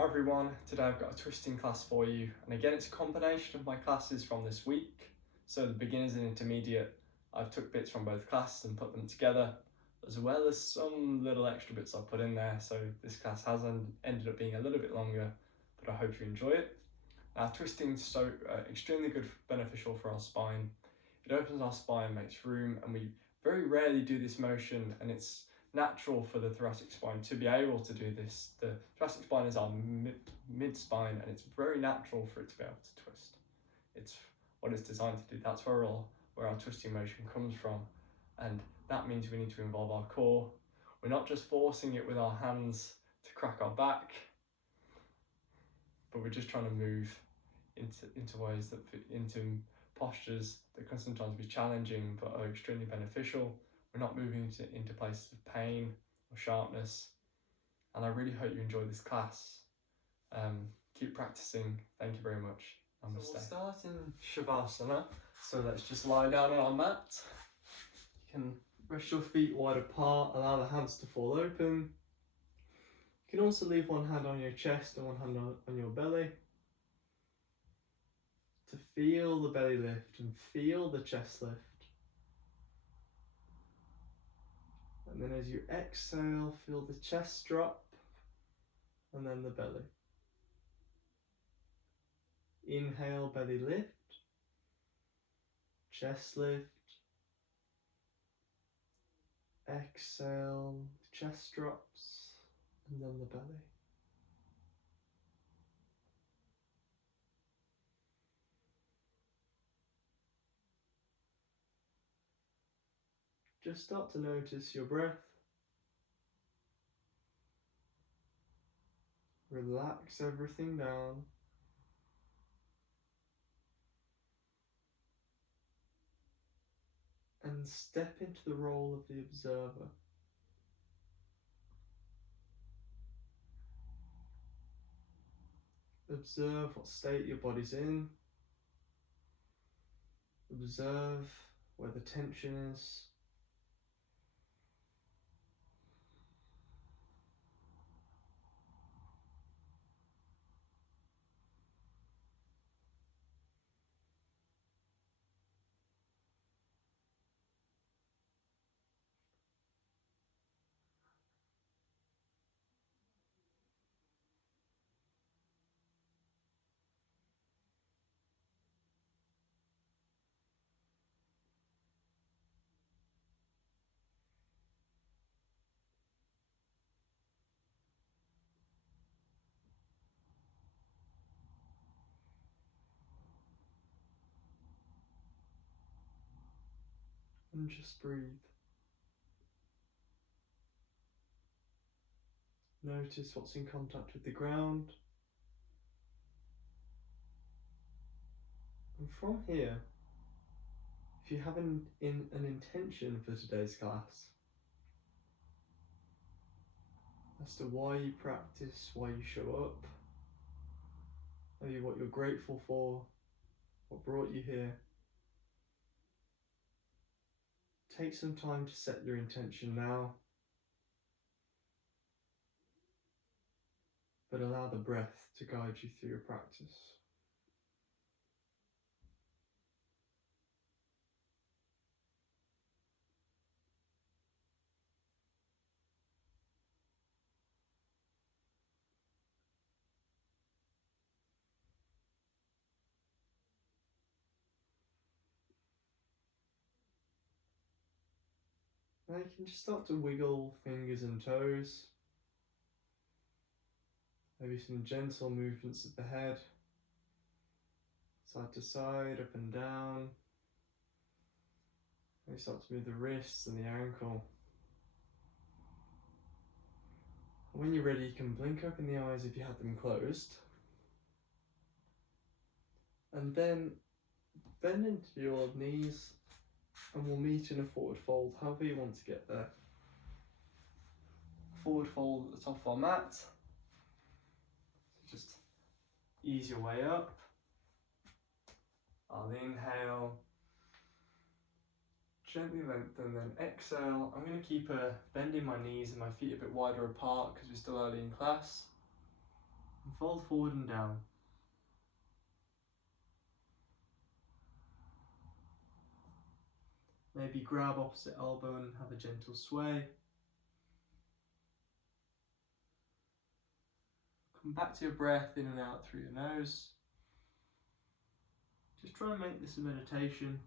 Hi everyone, today I've got a twisting class for you, and again it's a combination of my classes from this week. So the beginners and intermediate, I've took bits from both classes and put them together, as well as some little extra bits I've put in there, so this class has ended up being a little bit longer, but I hope you enjoy it. Now twisting's so extremely good, beneficial for our spine. It opens our spine, makes room, and we very rarely do this motion, and it's natural for the thoracic spine to be able to do this. The thoracic spine is our mid spine, and it's very natural for it to be able to twist. It's what it's designed to do. That's where our twisting motion comes from, and that means we need to involve our core. We're not just forcing it with our hands to crack our back, but we're just trying to move into ways that fit into postures that can sometimes be challenging but are extremely beneficial. We're not moving into places of pain or sharpness, and I really hope you enjoy this class. Keep practicing. Thank you very much. Namaste. So we'll start in Shavasana, so let's just lie down on our mat. You can rest your feet wide apart, allow the hands to fall open. You can also leave one hand on your chest and one hand on your belly, to feel the belly lift and feel the chest lift. And then as you exhale, feel the chest drop and then the belly. Inhale, belly lift, chest lift. Exhale, chest drops and then the belly. Just start to notice your breath. Relax everything down. And step into the role of the observer. Observe what state your body's in. Observe where the tension is. And just breathe. Notice what's in contact with the ground. And from here, if you have an intention for today's class, as to why you practice, why you show up, maybe what you're grateful for, what brought you here, take some time to set your intention now, but allow the breath to guide you through your practice. Now you can just start to wiggle fingers and toes. Maybe some gentle movements of the head, side to side, up and down. Maybe start to move the wrists and the ankle. When you're ready, you can blink open the eyes if you had them closed. And then bend into your knees and we'll meet in a forward fold, however you want to get there. Forward fold at the top of our mat. So just ease your way up. I'll inhale, gently lengthen, then exhale. I'm going to keep bending my knees and my feet a bit wider apart because we're still early in class. and fold forward and down. Maybe grab opposite elbow and have a gentle sway. Come back to your breath in and out through your nose. Just try and make this a meditation.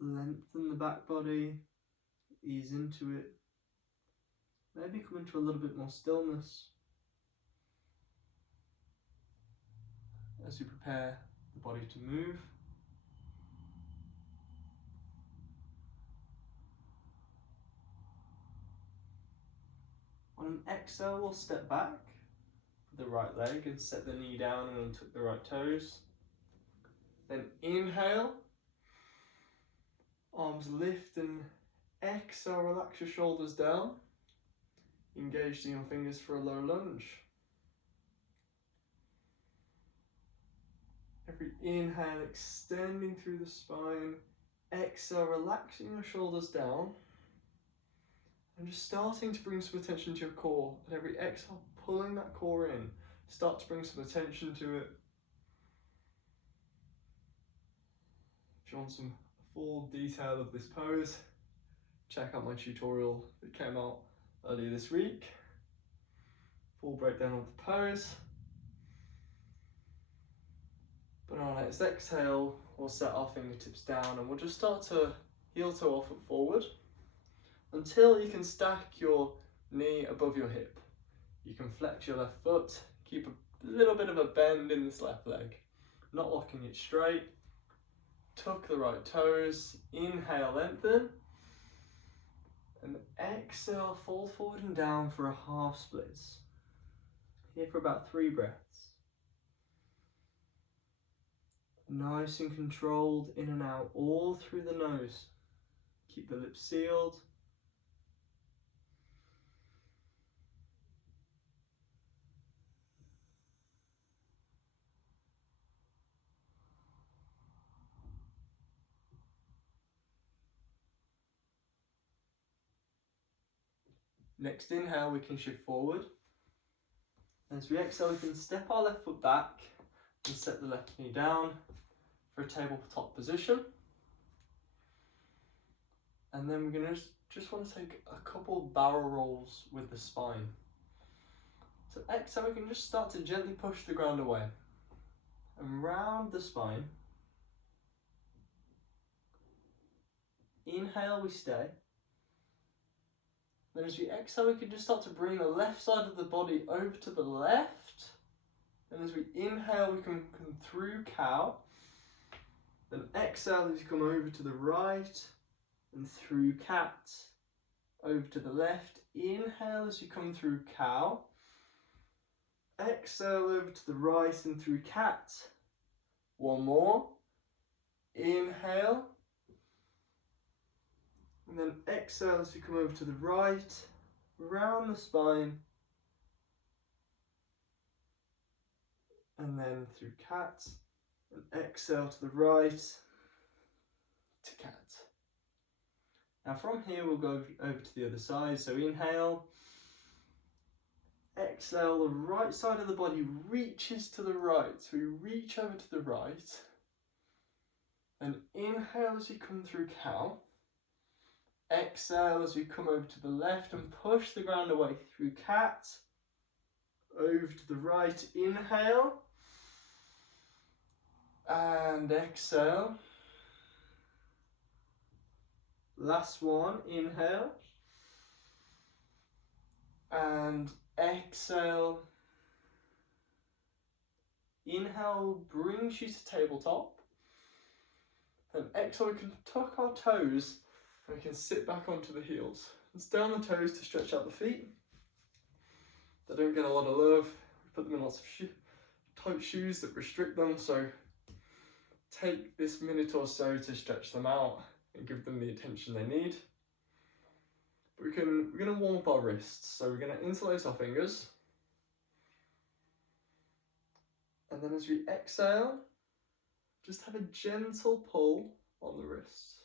Lengthen the back body, ease into it. Maybe come into a little bit more stillness as you prepare the body to move. On an exhale, we'll step back with the right leg and set the knee down and untuck the right toes. Then inhale, arms lift, and exhale, relax your shoulders down. Engage the young fingers for a low lunge. Every inhale, extending through the spine. Exhale, relaxing your shoulders down. And just starting to bring some attention to your core. And every exhale, pulling that core in. Start to bring some attention to it. If you want some full detail of this pose, check out my tutorial that came out earlier this week. Full breakdown of the pose. But on our next exhale, we'll set our fingertips down and we'll just start to heel toe our foot forward until you can stack your knee above your hip. You can flex your left foot, keep a little bit of a bend in this left leg, not locking it straight. Tuck the right toes, inhale, lengthen, and exhale, fold forward and down for a half splits. Here for about 3 breaths. Nice and controlled, in and out, all through the nose. Keep the lips sealed. Next inhale, we can shift forward. As we exhale, we can step our left foot back and set the left knee down for a tabletop position. And then we're going to just want to take a couple barrel rolls with the spine. So exhale, we can just start to gently push the ground away and round the spine. Inhale, we stay. Then as we exhale, we can just start to bring the left side of the body over to the left. And as we inhale, we can come through cow. Then exhale as you come over to the right and through cat. Over to the left. Inhale as you come through cow. Exhale over to the right and through cat. One more. Inhale. And then exhale as you come over to the right, round the spine, and then through cat, and exhale to the right, to cat. Now from here we'll go over to the other side, so inhale, exhale, the right side of the body reaches to the right, so we reach over to the right, and inhale as you come through cow. Exhale as we come over to the left and push the ground away through cat. Over to the right, inhale. And exhale. Last one, inhale. And exhale. Inhale brings you to tabletop. Then exhale, we can tuck our toes. And we can sit back onto the heels and stay on the toes to stretch out the feet. They don't get a lot of love. We put them in lots of tight shoes that restrict them, so take this minute or so to stretch them out and give them the attention they need. we're going to warm up our wrists. So we're going to interlace our fingers. And then as we exhale, just have a gentle pull on the wrist.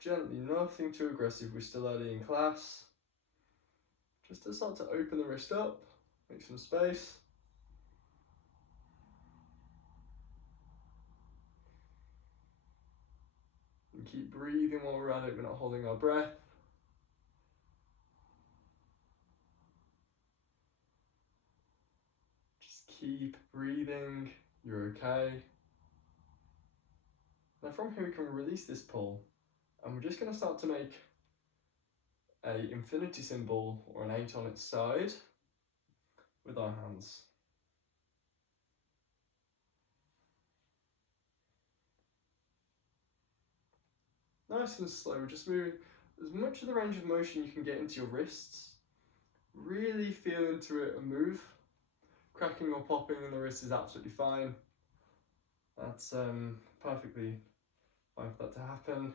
Gently, nothing too aggressive, we're still early in class. Just to start to open the wrist up, make some space. And keep breathing while we're at it, we're not holding our breath. Just keep breathing, you're okay. Now from here we can release this pull, and we're just going to start to make an infinity symbol or an 8 on its side with our hands. Nice and slow, just moving as much of the range of motion you can get into your wrists. Really feel into it and move. Cracking or popping in the wrist is absolutely fine. That's perfectly fine for that to happen.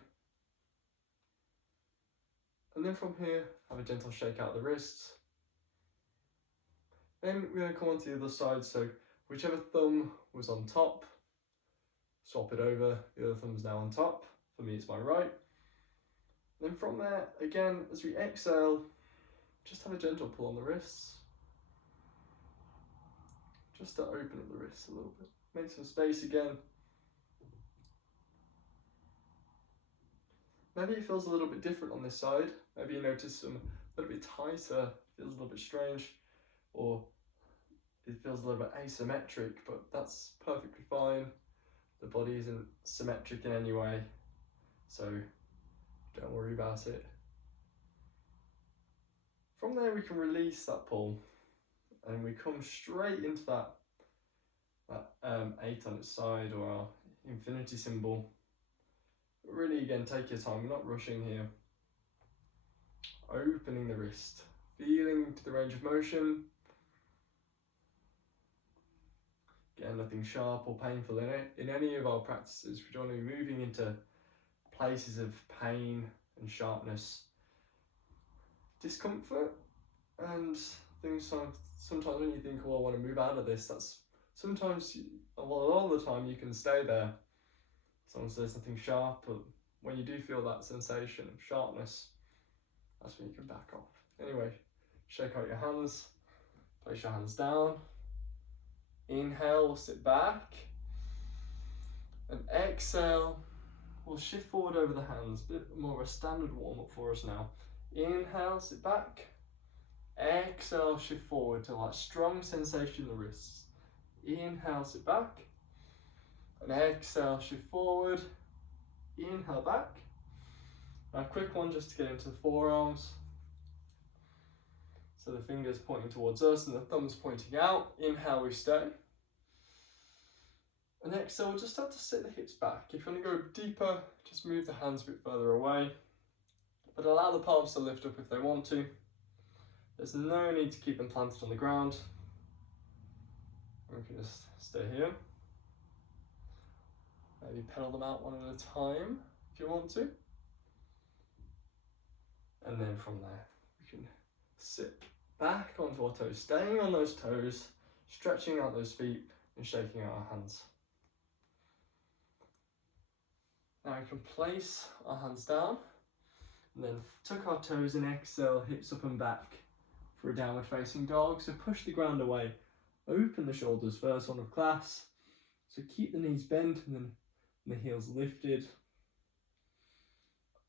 And then from here, have a gentle shake out of the wrists. Then we're going to come on to the other side, so whichever thumb was on top, swap it over, the other thumb's now on top. For me, it's my right. Then from there, again, as we exhale, just have a gentle pull on the wrists. Just to open up the wrists a little bit. Make some space again. Maybe it feels a little bit different on this side. Maybe you notice some a little bit tighter, feels a little bit strange, or it feels a little bit asymmetric, but that's perfectly fine. The body isn't symmetric in any way, so don't worry about it. From there we can release that pull, and we come straight into that 8 on its side, or our infinity symbol. Really, again, take your time, we're not rushing here. Opening the wrist, feeling to the range of motion. Again, nothing sharp or painful in it. In any of our practices, we don't want to be moving into places of pain and sharpness, discomfort, and things. Sometimes when you think, oh, I want to move out of this, that's sometimes, well, a lot of the time you can stay there as long as there's nothing sharp. But when you do feel that sensation of sharpness, that's when you can back off. Anyway, shake out your hands, place your hands down. Inhale, we'll sit back, and exhale, we'll shift forward over the hands. A bit more of a standard warm up for us now. Inhale, sit back. Exhale, shift forward to that strong sensation in the wrists. Inhale, sit back. And exhale, shift forward. Inhale, back. Now a quick one just to get into the forearms. So the fingers pointing towards us and the thumbs pointing out. Inhale, we stay. And exhale, we'll just start to sit the hips back. If you want to go deeper, just move the hands a bit further away. But allow the palms to lift up if they want to. There's no need to keep them planted on the ground. We can just stay here. Maybe pedal them out one at a time if you want to. And then from there, we can sit back onto our toes, staying on those toes, stretching out those feet and shaking out our hands. Now we can place our hands down and then tuck our toes and exhale, hips up and back for a downward facing dog. So push the ground away, open the shoulders, first one of class. So keep the knees bent and then the heels lifted.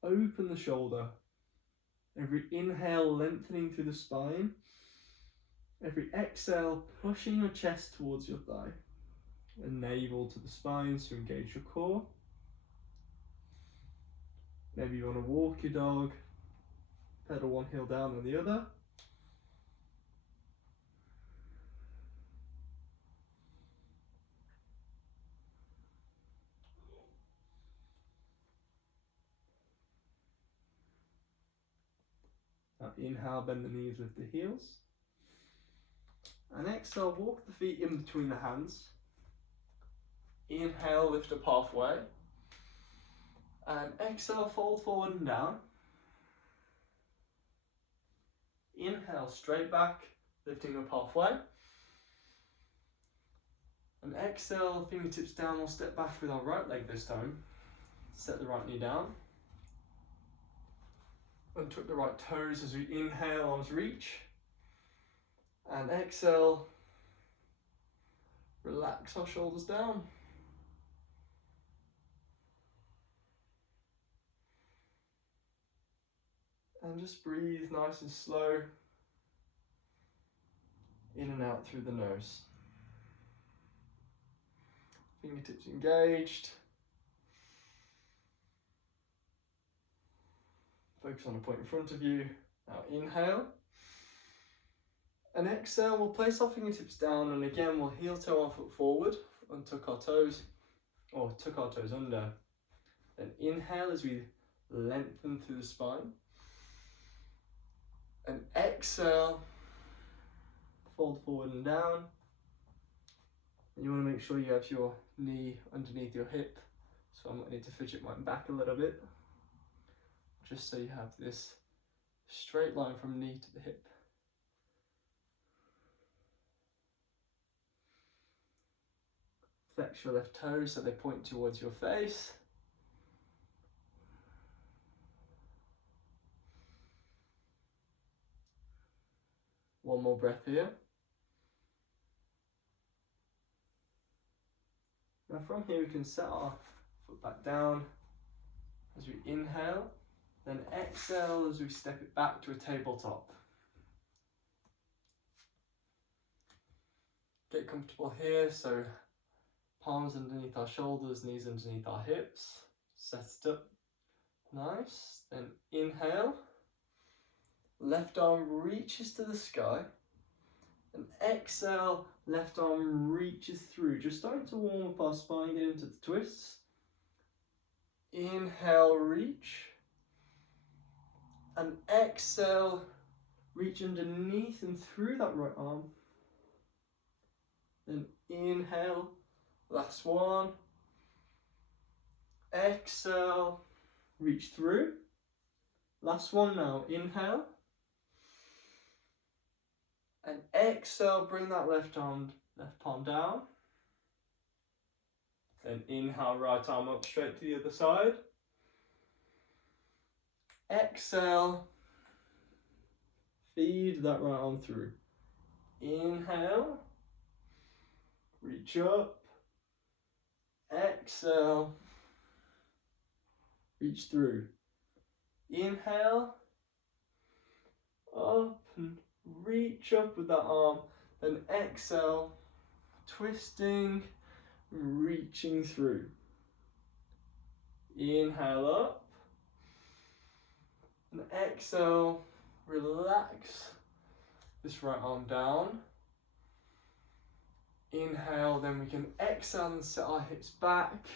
Open the shoulder. Every inhale, lengthening through the spine. Every exhale, pushing your chest towards your thigh. And navel to the spine, so engage your core. Maybe you want to walk your dog, pedal one heel down and the other. Now inhale, bend the knees, lift the heels. And exhale, walk the feet in between the hands. Inhale, lift up halfway. And exhale, fold forward and down. inhale, straight back, lifting up halfway. And exhale, fingertips down, we'll step back with our right leg this time. Set the right knee down. And tuck the right toes as we inhale, arms reach. And exhale, relax our shoulders down. And just breathe nice and slow, in and out through the nose. Fingertips engaged. Focus on a point in front of you. Now inhale. And exhale, we'll place our fingertips down, and again we'll heel toe our foot forward and tuck our toes, or tuck our toes under. Then inhale as we lengthen through the spine. And exhale, fold forward and down. And you want to make sure you have your knee underneath your hip. So I might need to fidget my back a little bit, just so you have this straight line from knee to the hip. Flex your left toes so they point towards your face. One more breath here. Now from here we can set our foot back down as we inhale, then exhale as we step it back to a tabletop. Get comfortable here, so palms underneath our shoulders, knees underneath our hips. Set it up nice, then inhale. Left arm reaches to the sky, and exhale, left arm reaches through, just starting to warm up our spine, get into the twists. Inhale, reach, and exhale, reach underneath and through that right arm. Then inhale, last one. Exhale, reach through. Last one now, inhale. And exhale, bring that left palm down. Then inhale, right arm up straight to the other side. Exhale, feed that right arm through. Inhale, reach up. Exhale, reach through. Inhale, up and reach up with that arm, then exhale, twisting, reaching through. Inhale up, and exhale, relax this right arm down. Inhale, then we can exhale and set our hips back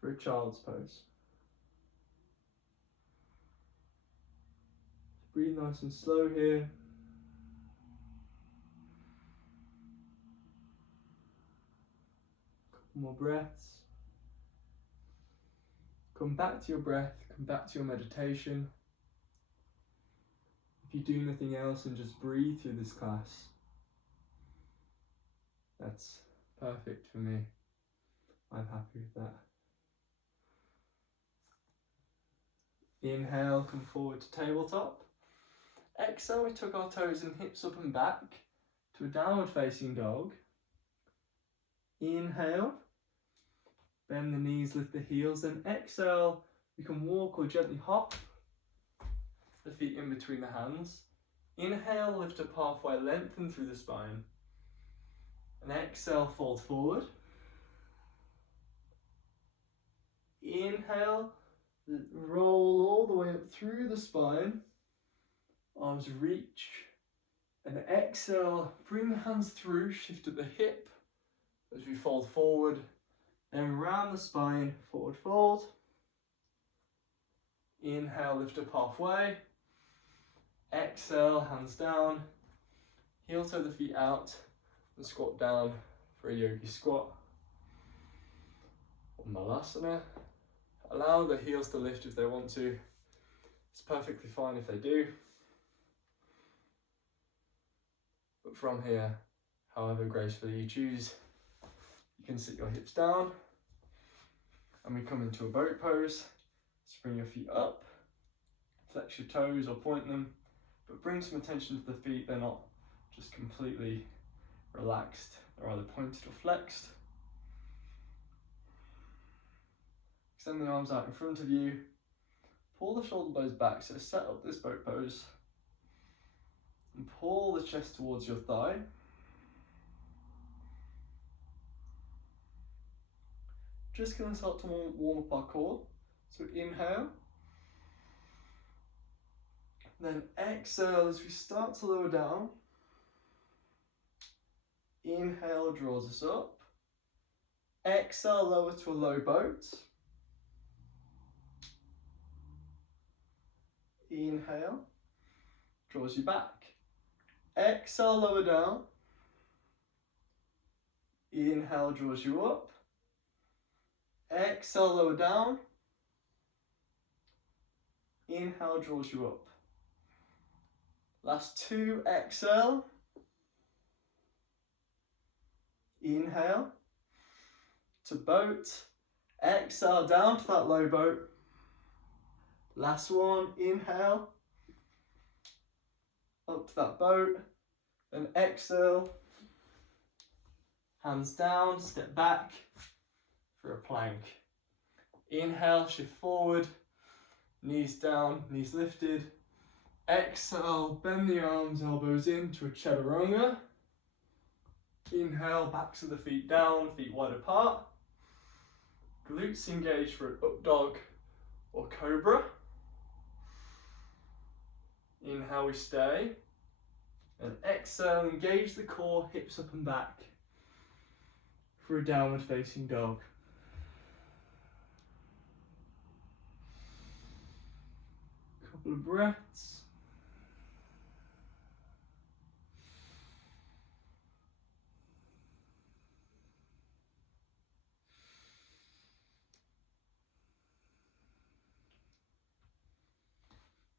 for a child's pose. Breathe nice and slow here. Couple more breaths. Come back to your breath, come back to your meditation. If you do nothing else and just breathe through this class, that's perfect for me. I'm happy with that. Inhale, come forward to tabletop. Exhale, we tuck our toes and hips up and back to a downward facing dog. Inhale, bend the knees, lift the heels, then exhale, you can walk or gently hop the feet in between the hands. Inhale, lift up halfway, lengthen through the spine. And exhale, fold forward. Inhale, roll all the way up through the spine. Arms reach, and exhale, bring the hands through, shift at the hip as we fold forward, then round the spine, forward fold. Inhale, lift up halfway. Exhale, hands down, heel toe the feet out, and squat down for a yogi squat. Malasana. Allow the heels to lift if they want to. It's perfectly fine if they do. But from here, however gracefully you choose, you can sit your hips down and we come into a boat pose. So bring your feet up, flex your toes or point them, but bring some attention to the feet. They're not just completely relaxed. They're either pointed or flexed. Extend the arms out in front of you. Pull the shoulder blades back, so set up this boat pose. And pull the chest towards your thigh. Just going to start to warm up our core. So inhale. Then exhale as we start to lower down. Inhale draws us up. Exhale, lower to a low boat. Inhale, draws you back. Exhale, lower down. Inhale, draws you up. Exhale, lower down. Inhale, draws you up. Last two, exhale. Inhale to boat. Exhale down to that low boat. Last one, inhale. Up to that boat. Then exhale. Hands down, step back for a plank. Inhale, shift forward. Knees down, knees lifted. Exhale, bend the arms, elbows in to a chaturanga. Inhale, backs of the feet down, feet wide apart. Glutes engaged for an up dog or cobra. Inhale, we stay. And exhale, engage the core, hips up and back for a downward facing dog. Couple of breaths.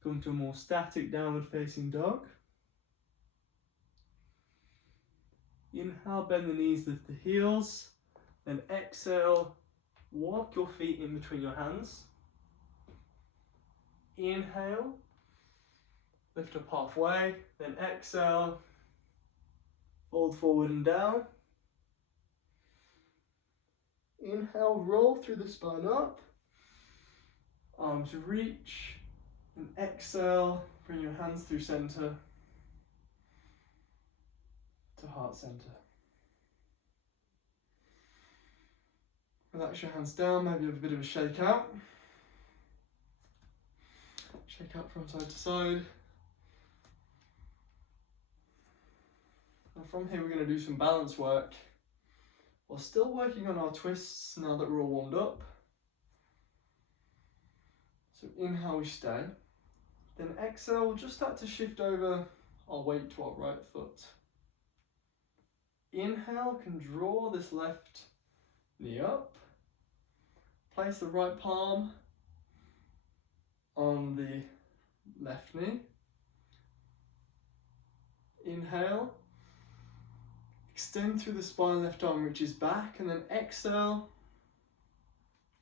Come to a more static downward facing dog. Inhale, bend the knees, lift the heels. Then exhale, walk your feet in between your hands. Inhale, lift up halfway. Then exhale, fold forward and down. Inhale, roll through the spine up. Arms reach. And exhale, bring your hands through center to heart center. Relax your hands down, maybe have a bit of a shake out. Shake out from side to side. And from here we're going to do some balance work while still working on our twists now that we're all warmed up. So inhale, we stay. Then exhale, we'll just start to shift over our weight to our right foot. Inhale, can draw this left knee up. Place the right palm on the left knee. Inhale. Extend through the spine, left arm reaches back, and then exhale.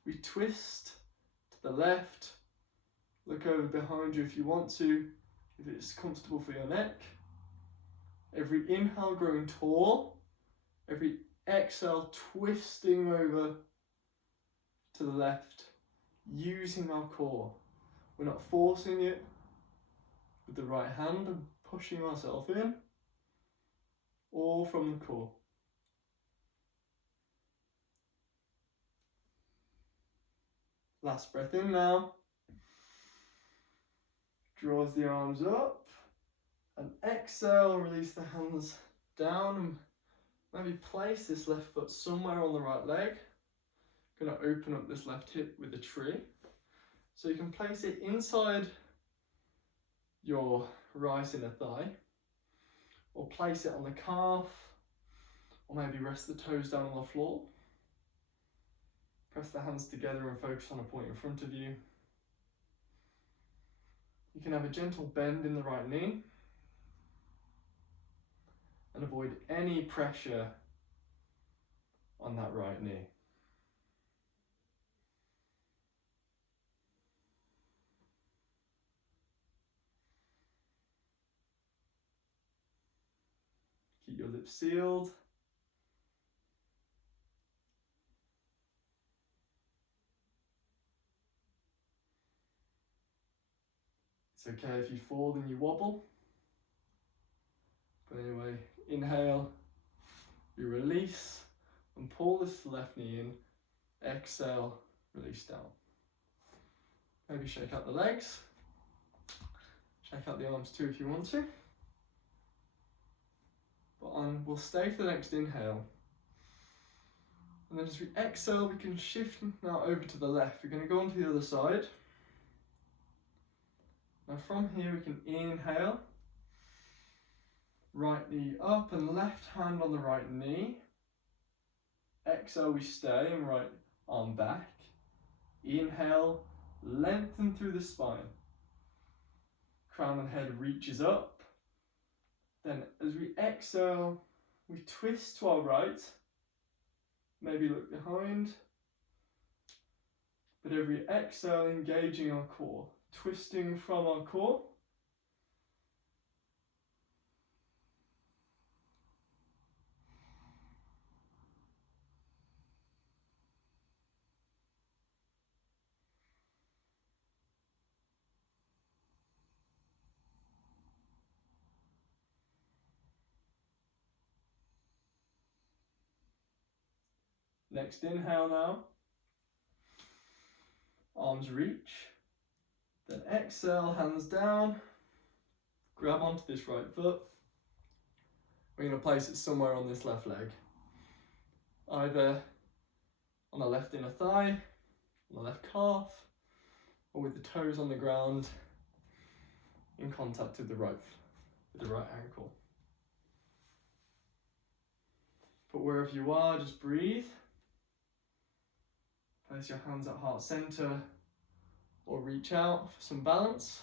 We twist to the left. Look over behind you if you want to, if it's comfortable for your neck. Every inhale growing tall. Every exhale twisting over to the left, using our core. We're not forcing it with the right hand and pushing ourselves in, all from the core. Last breath in now. Draws the arms up, and exhale, release the hands down, and maybe place this left foot somewhere on the right leg. Going to open up this left hip with a tree. So you can place it inside your right inner thigh, or place it on the calf, or maybe rest the toes down on the floor. Press the hands together and focus on a point in front of you. You can have a gentle bend in the right knee and avoid any pressure on that right knee. Keep your lips sealed. It's okay if you fall and you wobble. But anyway, inhale, you release and pull this left knee in. Exhale, release down. Maybe shake out the legs. Shake out the arms too if you want to. But we'll stay for the next inhale. And then as we exhale, we can shift now over to the left. We're going to go on to the other side. Now from here we can inhale. Right knee up and left hand on the right knee. Exhale, we stay and right arm back. Inhale, lengthen through the spine. Crown and head reaches up. Then as we exhale, we twist to our right. Maybe look behind. But every exhale, engaging our core, twisting from our core. Next inhale now. Arms reach. Then exhale, hands down. Grab onto this right foot. We're going to place it somewhere on this left leg. Either on the left inner thigh, on the left calf, or with the toes on the ground in contact with the right ankle. But wherever you are, just breathe. Place your hands at heart center or reach out for some balance.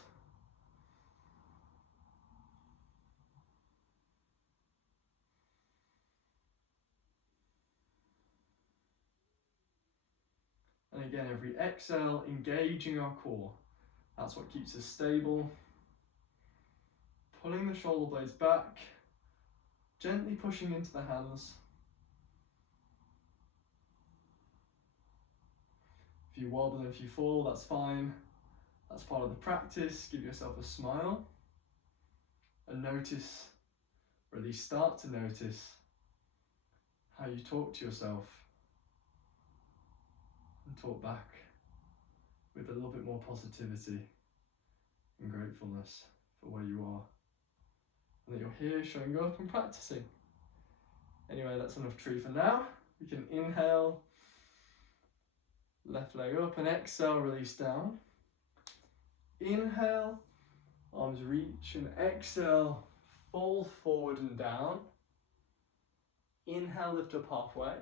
And again, every exhale, engaging our core. That's what keeps us stable. Pulling the shoulder blades back, gently pushing into the hands. If you wobble and if you fall, that's fine. That's part of the practice. Give yourself a smile and notice, or at least start to notice, how you talk to yourself and talk back with a little bit more positivity and gratefulness for where you are and that you're here showing up and practicing. Anyway, that's enough tree for now. We can inhale, left leg up, and exhale, release down. Inhale, arms reach, and exhale, fall forward and down. Inhale, lift up halfway.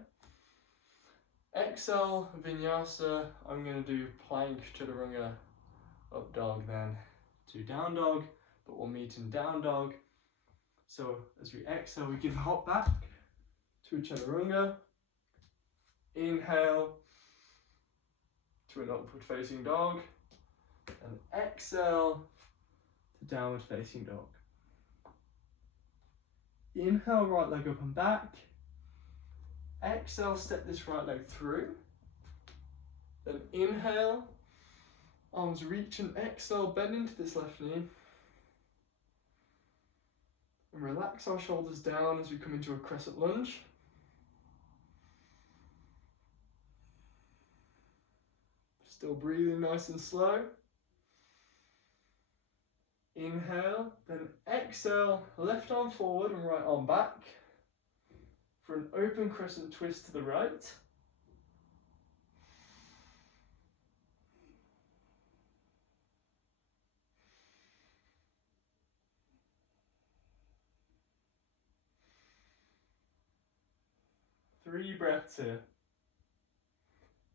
Exhale, Vinyasa. I'm going to do plank, chaturanga, up dog, then to down dog, but we'll meet in down dog. So as we exhale, we can hop back to a chaturanga. Inhale to an upward facing dog, and exhale to downward facing dog. Inhale, right leg up and back. Exhale, step this right leg through. Then inhale, arms reach, and exhale, bend into this left knee. And relax our shoulders down as we come into a crescent lunge. Still breathing nice and slow. Inhale, then exhale, left arm forward and right arm back for an open crescent twist to the right. Three breaths here.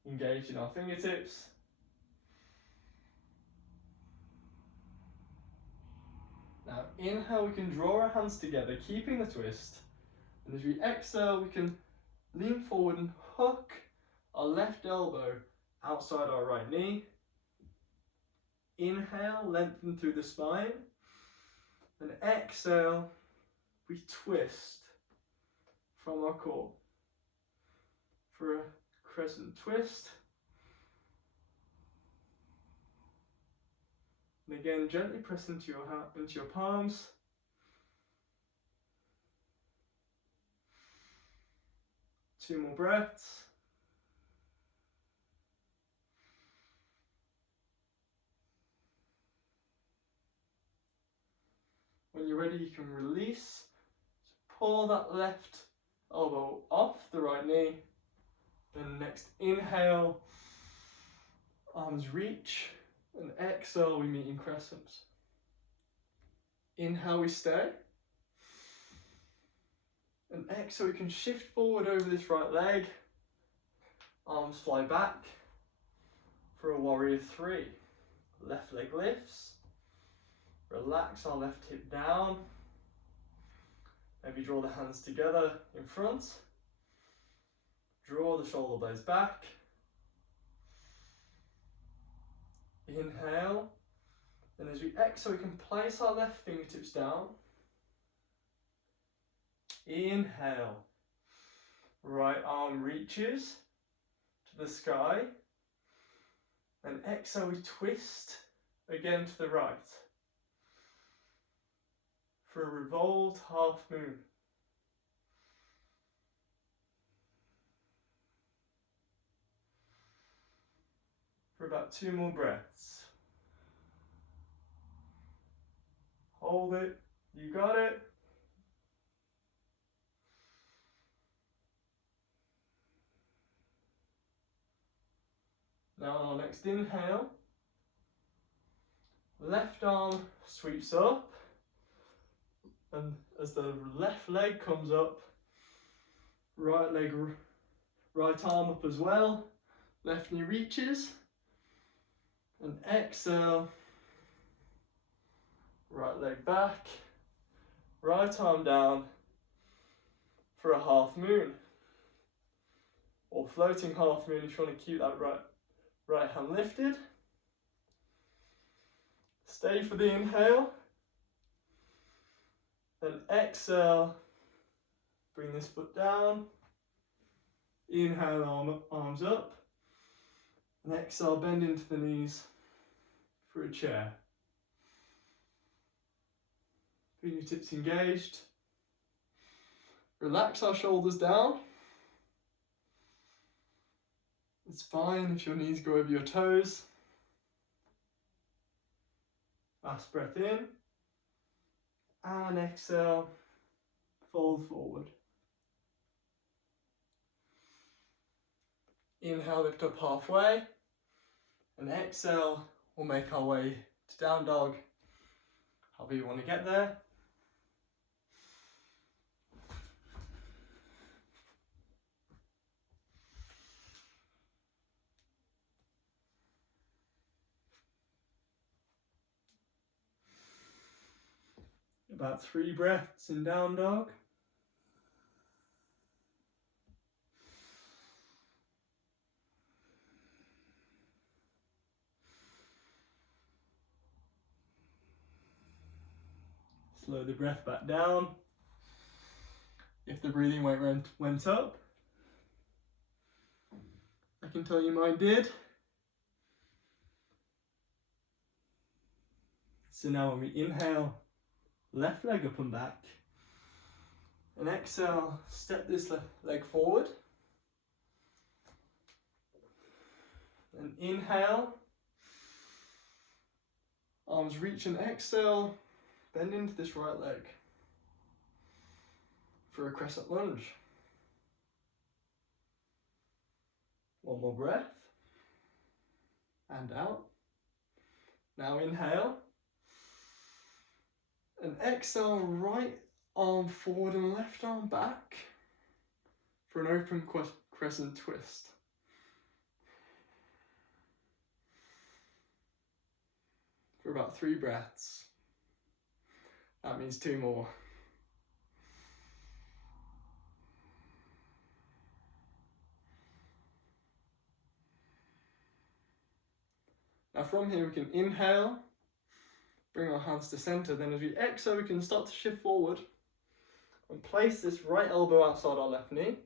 Engage in our fingertips. Now inhale, we can draw our hands together, keeping the twist. And as we exhale, we can lean forward and hook our left elbow outside our right knee. Inhale, lengthen through the spine. And exhale, we twist from our core for a crescent twist. And again, gently press into your palms. Two more breaths. When you're ready, you can release. So pull that left elbow off the right knee. Then next inhale, arms reach. And exhale, we meet in crescent. Inhale, we stay. And exhale, we can shift forward over this right leg. Arms fly back for a warrior three. Left leg lifts. Relax our left hip down. Maybe draw the hands together in front. Draw the shoulder blades back. Inhale. And as we exhale, we can place our left fingertips down. Inhale. Right arm reaches to the sky. And exhale, we twist again to the right. For a revolved half moon. For about 2 more breaths. Hold it, you got it. Now on our next inhale, left arm sweeps up. And as the left leg comes up, right arm up as well. Left knee reaches. And exhale. Right leg back. Right arm down for a half moon. Or floating half moon if you want to keep that right hand lifted. Stay for the inhale. Then exhale, bring this foot down. Inhale, arms up. And exhale, bend into the knees for a chair. Fingertips engaged. Relax our shoulders down. It's fine if your knees go over your toes. Last breath in. And exhale, fold forward. Inhale, lift up halfway. And exhale, we'll make our way to down dog. However you want to get there. About 3 breaths in down dog. Slow the breath back down. If the breathing went up, I can tell you mine did. So now when we inhale, left leg up and back. And exhale, step this leg forward. And inhale. Arms reach and exhale. Bend into this right leg. For a crescent lunge. One more breath. And out. Now inhale. And exhale, right arm forward and left arm back for an open crescent twist. For about 3 breaths. That means 2 more. Now from here we can inhale, bring our hands to center, then as we exhale we can start to shift forward and place this right elbow outside our left knee.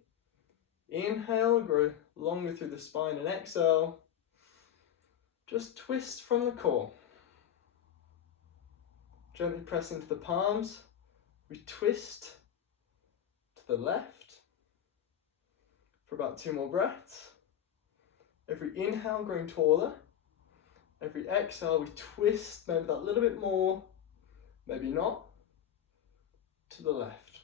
Inhale, grow longer through the spine, and exhale, just twist from the core. Gently press into the palms, we twist to the left for about 2 more breaths. Every inhale, growing taller. Every exhale, we twist maybe that little bit more, maybe not, to the left.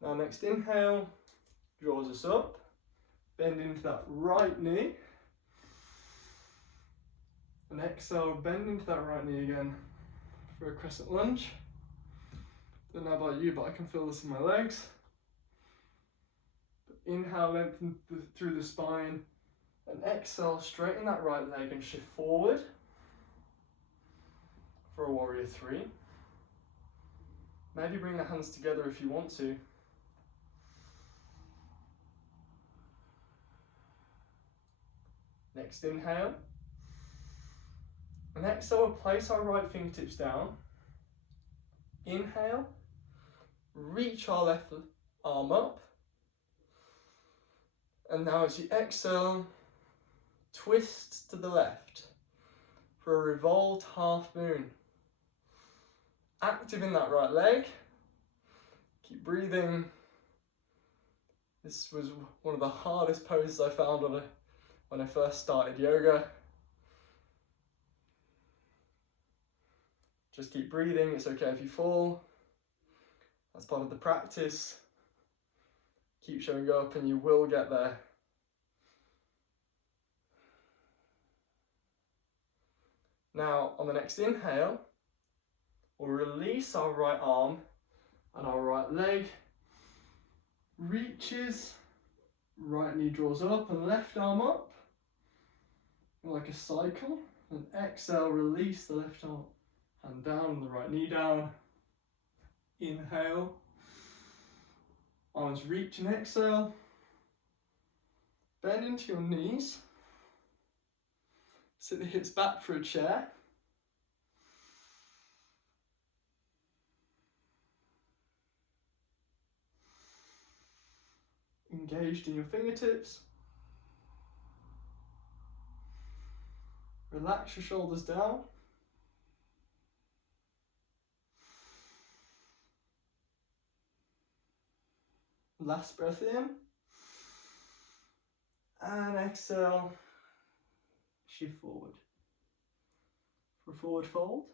Now next inhale, draws us up, bend into that right knee. And exhale, bend into that right knee again for a crescent lunge. Don't know about you, but I can feel this in my legs. Inhale, lengthen through the spine, and exhale, straighten that right leg and shift forward for a warrior 3. Maybe bring the hands together if you want to. Next inhale, and exhale, place our right fingertips down. Inhale, reach our left arm up. And now as you exhale, twist to the left for a revolved half moon. Active in that right leg. Keep breathing. This was one of the hardest poses I found when I first started yoga. Just keep breathing, it's okay if you fall. That's part of the practice. Keep showing up and you will get there. Now, on the next inhale, we'll release our right arm and our right leg reaches, right knee draws up and left arm up, like a cycle. And exhale, release the left arm, hand down and the right knee down. Inhale, arms reach and exhale. Bend into your knees. Sit the hips back for a chair. Engaged in your fingertips. Relax your shoulders down. Last breath in. And exhale. Shift forward. For a forward fold.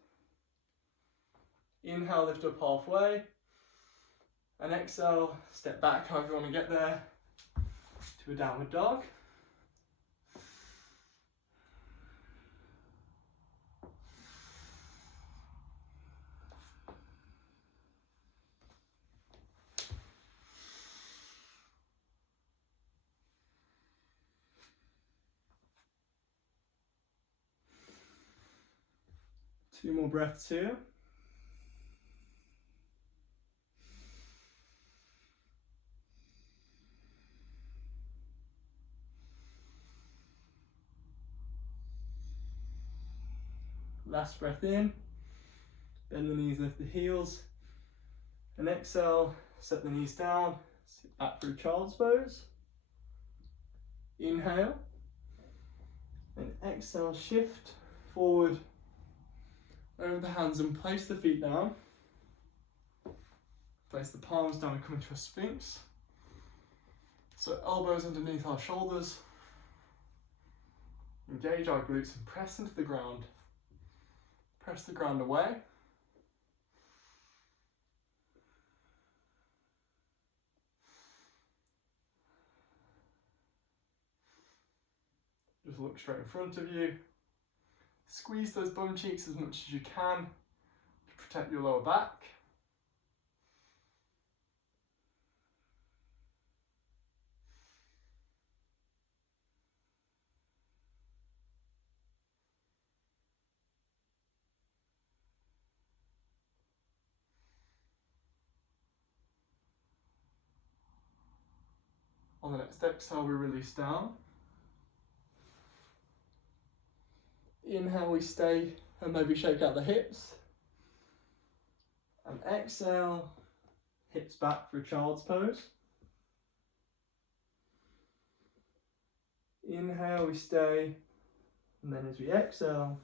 Inhale, lift up halfway. And exhale, step back however you want to get there to a downward dog. Two more breaths here. Last breath in, bend the knees, lift the heels, and exhale, set the knees down, sit back through child's pose. Inhale, and exhale, shift forward over the hands and place the feet down. Place the palms down and come into a sphinx. So elbows underneath our shoulders. Engage our glutes and press into the ground. Press the ground away. Just look straight in front of you. Squeeze those bum cheeks as much as you can to protect your lower back. On the next exhale, we release down. Inhale, we stay and maybe shake out the hips. And exhale, hips back for child's pose. Inhale, we stay. And then as we exhale,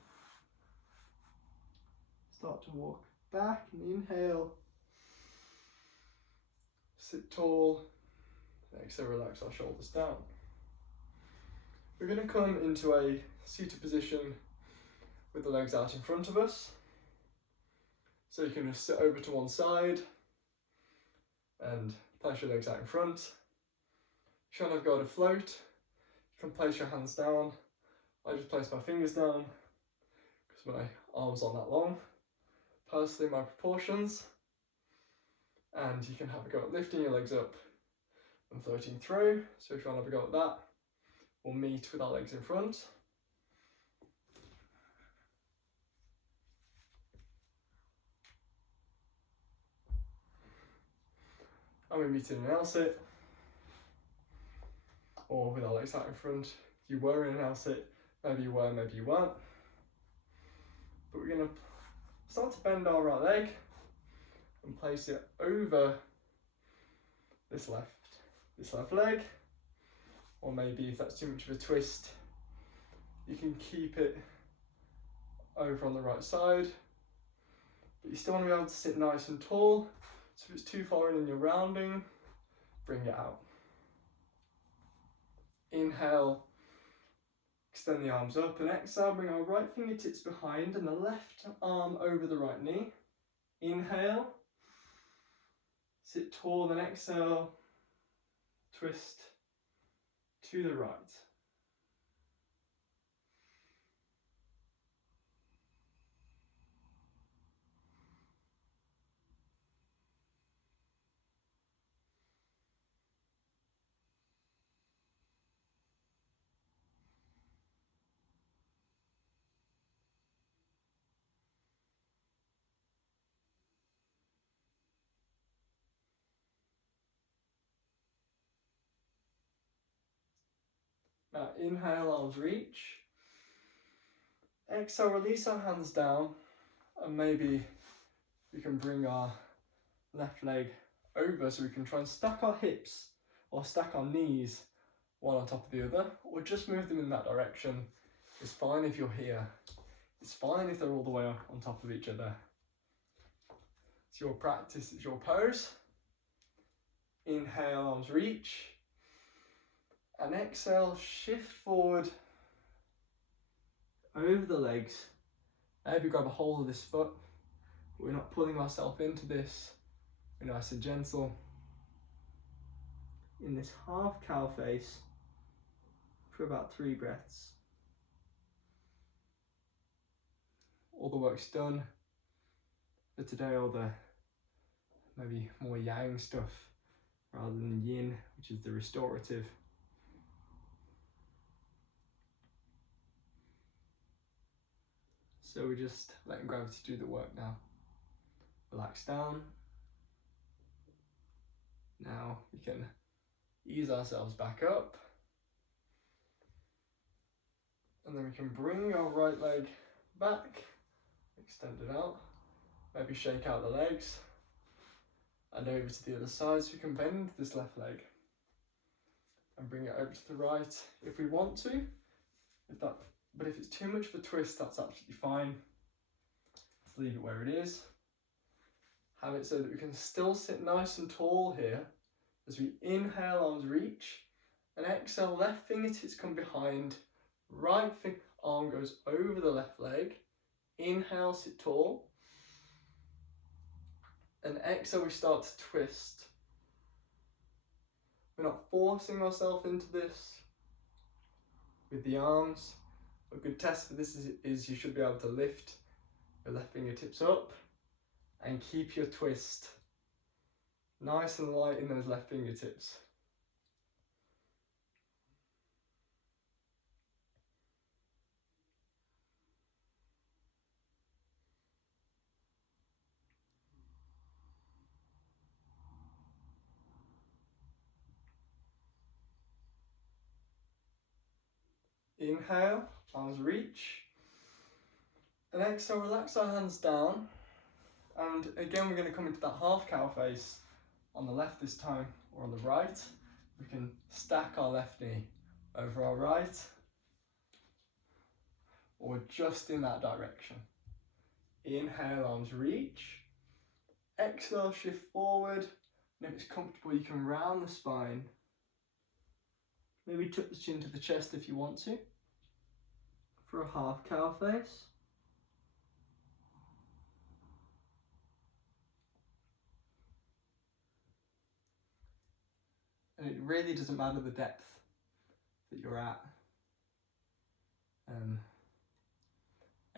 start to walk back and inhale. Sit tall. Exhale, relax our shoulders down. We're going to come into a seated position with the legs out in front of us. So you can just sit over to one side and place your legs out in front. If you want to go to float, you can place your hands down. I just place my fingers down because my arms aren't that long. Personally, my proportions. And you can have a go at lifting your legs up and floating through. So if you want to have a go at that, we'll meet with our legs in front. And we meet in an L-sit, or with our legs out in front. You were in an L-sit, maybe you were, maybe you weren't. But we're going to start to bend our right leg and place it over this left leg. Or maybe if that's too much of a twist, you can keep it over on the right side. But you still want to be able to sit nice and tall. So if it's too far in and you're rounding, bring it out. Inhale, extend the arms up, and exhale, bring our right fingertips behind and the left arm over the right knee. Inhale, sit tall, then exhale, twist to the right. Now inhale, arms reach. Exhale, release our hands down, and maybe we can bring our left leg over so we can try and stack our hips or stack our knees one on top of the other, or just move them in that direction. It's fine if you're here. It's fine if they're all the way on top of each other. It's your practice, it's your pose. Inhale, arms reach. And exhale, shift forward over the legs. Maybe grab a hold of this foot. We're not pulling ourselves into this. We're nice and gentle. In this half cow face for about 3 breaths. All the work's done for today, all the maybe more yang stuff rather than yin, which is the restorative. So we're just letting gravity do the work now. Relax down. Now we can ease ourselves back up. And then we can bring our right leg back, extend it out, maybe shake out the legs, and over to the other side so we can bend this left leg and bring it over to the right if we want to. But if it's too much of a twist, that's absolutely fine. Let's leave it where it is. Have it so that we can still sit nice and tall here as we inhale, arms reach, and exhale, left fingertips come behind, right arm goes over the left leg. Inhale, sit tall, and exhale, we start to twist. We're not forcing ourselves into this with the arms. A good test for this is you should be able to lift your left fingertips up and keep your twist nice and light in those left fingertips. Inhale, arms reach. And exhale, relax our hands down. And again, we're going to come into that half cow face on the left this time, or on the right. We can stack our left knee over our right, or just in that direction. Inhale, arms reach. Exhale, shift forward. And if it's comfortable, you can round the spine. Maybe tuck the chin to the chest if you want to, for a half cow face. And it really doesn't matter the depth that you're at.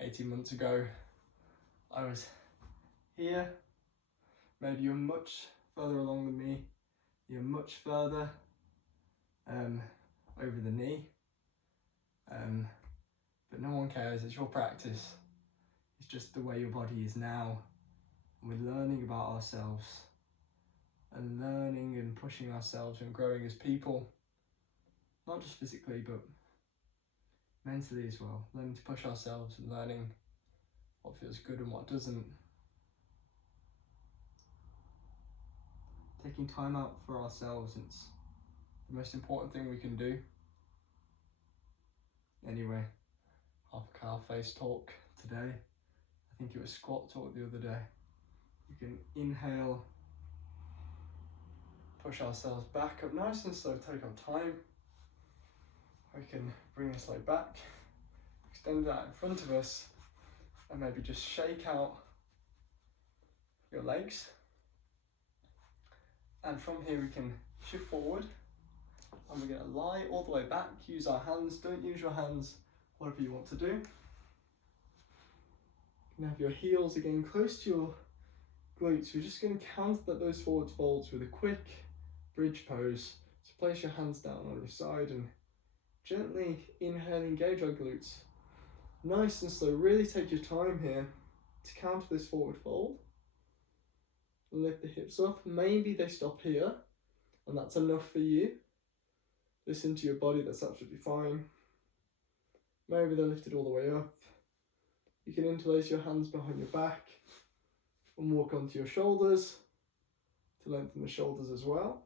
18 months ago, I was here. Maybe you're much further along than me. You're much further over the knee. But no one cares, it's your practice. It's just the way your body is now. And we're learning about ourselves, and learning and pushing ourselves and growing as people. Not just physically, but mentally as well. Learning to push ourselves and learning what feels good and what doesn't. Taking time out for ourselves, it's the most important thing we can do. Anyway, half cow face talk today. I think it was squat talk the other day. We can inhale, push ourselves back up nice and slow, take our time. We can bring this leg back, extend that in front of us, and maybe just shake out your legs. And from here we can shift forward, and we're going to lie all the way back. Use our hands, don't use your hands, whatever you want to do. You can have your heels again close to your glutes. We're just going to counter those forward folds with a quick bridge pose. So place your hands down on your side and gently inhale, engage our glutes. Nice and slow, really take your time here to counter this forward fold. Lift the hips up, maybe they stop here, and that's enough for you. Listen to your body, that's absolutely fine. Maybe they're lifted all the way up. You can interlace your hands behind your back and walk onto your shoulders to lengthen the shoulders as well.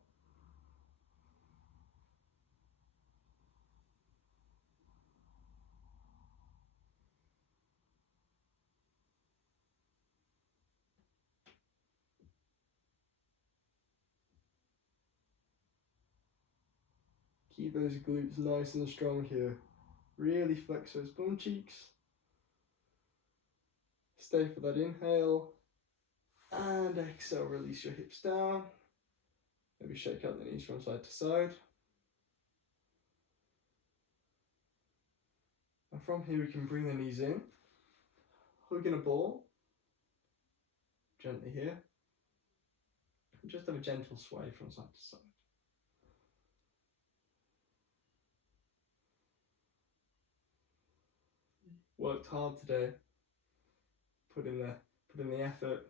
Keep those glutes nice and strong here. Really flex those bum cheeks. Stay for that inhale. And exhale, release your hips down. Maybe shake out the knees from side to side. And from here we can bring the knees in. Hug in a ball. Gently here. And just have a gentle sway from side to side. Worked hard today. Put in the effort.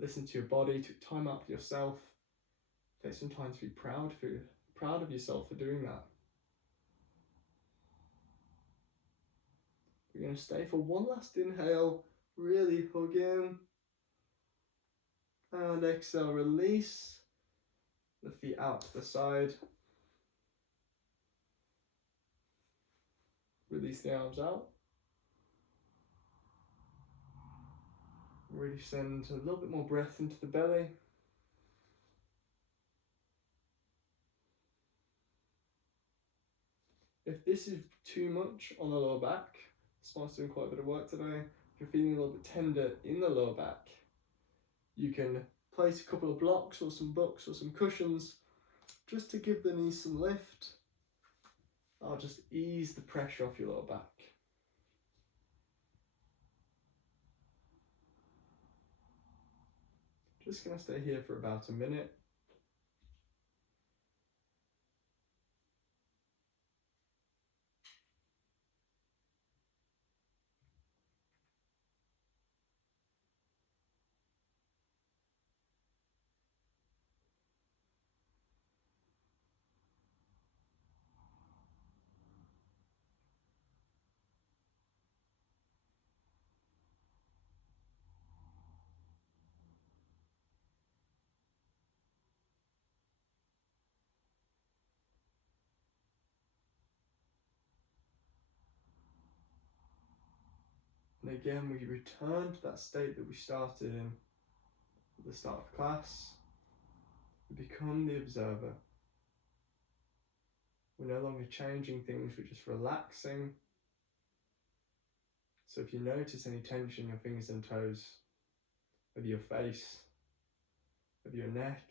Listen to your body. Took time out for yourself. Take some time to be proud of yourself for doing that. We're going to stay for one last inhale. Really hug in. And exhale, release. The feet out to the side. Release the arms out. Really send a little bit more breath into the belly. If this is too much on the lower back, spine's doing quite a bit of work today. If you're feeling a little bit tender in the lower back, you can place a couple of blocks or some books or some cushions just to give the knees some lift. I'll just ease the pressure off your lower back. Just going to stay here for about a minute. And again, we return to that state that we started in at the start of class. We become the observer. We're no longer changing things, we're just relaxing. So if you notice any tension in your fingers and toes, of your face, of your neck,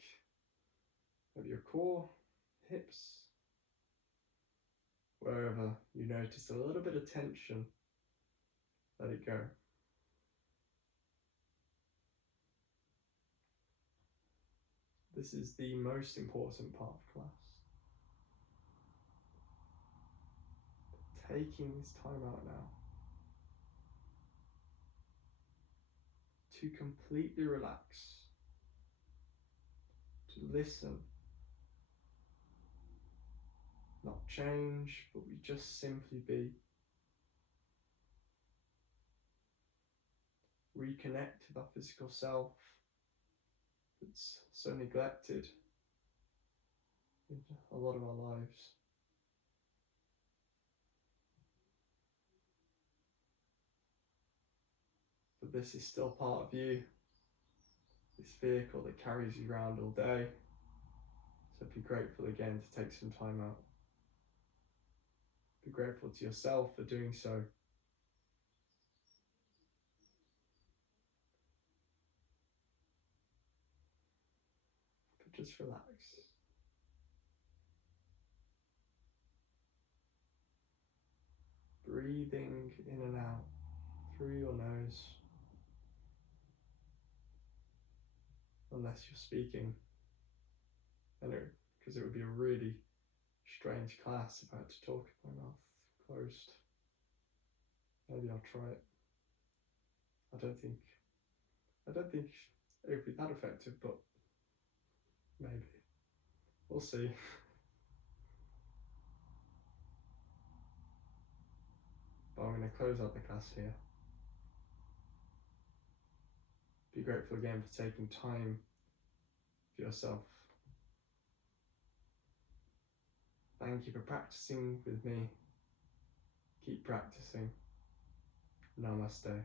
of your core, hips, wherever you notice a little bit of tension, let it go. This is the most important part of class. Taking this time out now to completely relax, to listen, not change, but we just simply be. Reconnect with our physical self that's so neglected in a lot of our lives. But this is still part of you, this vehicle that carries you around all day. So be grateful again to take some time out. Be grateful to yourself for doing so. But just relax. Breathing in and out through your nose. Unless you're speaking. Because it would be a really strange class if I had to talk with my mouth closed. Maybe I'll try it. I don't think it would be that effective, but maybe. We'll see. But I'm going to close out the class here. Be grateful again for taking time for yourself. Thank you for practicing with me. Keep practicing. Namaste.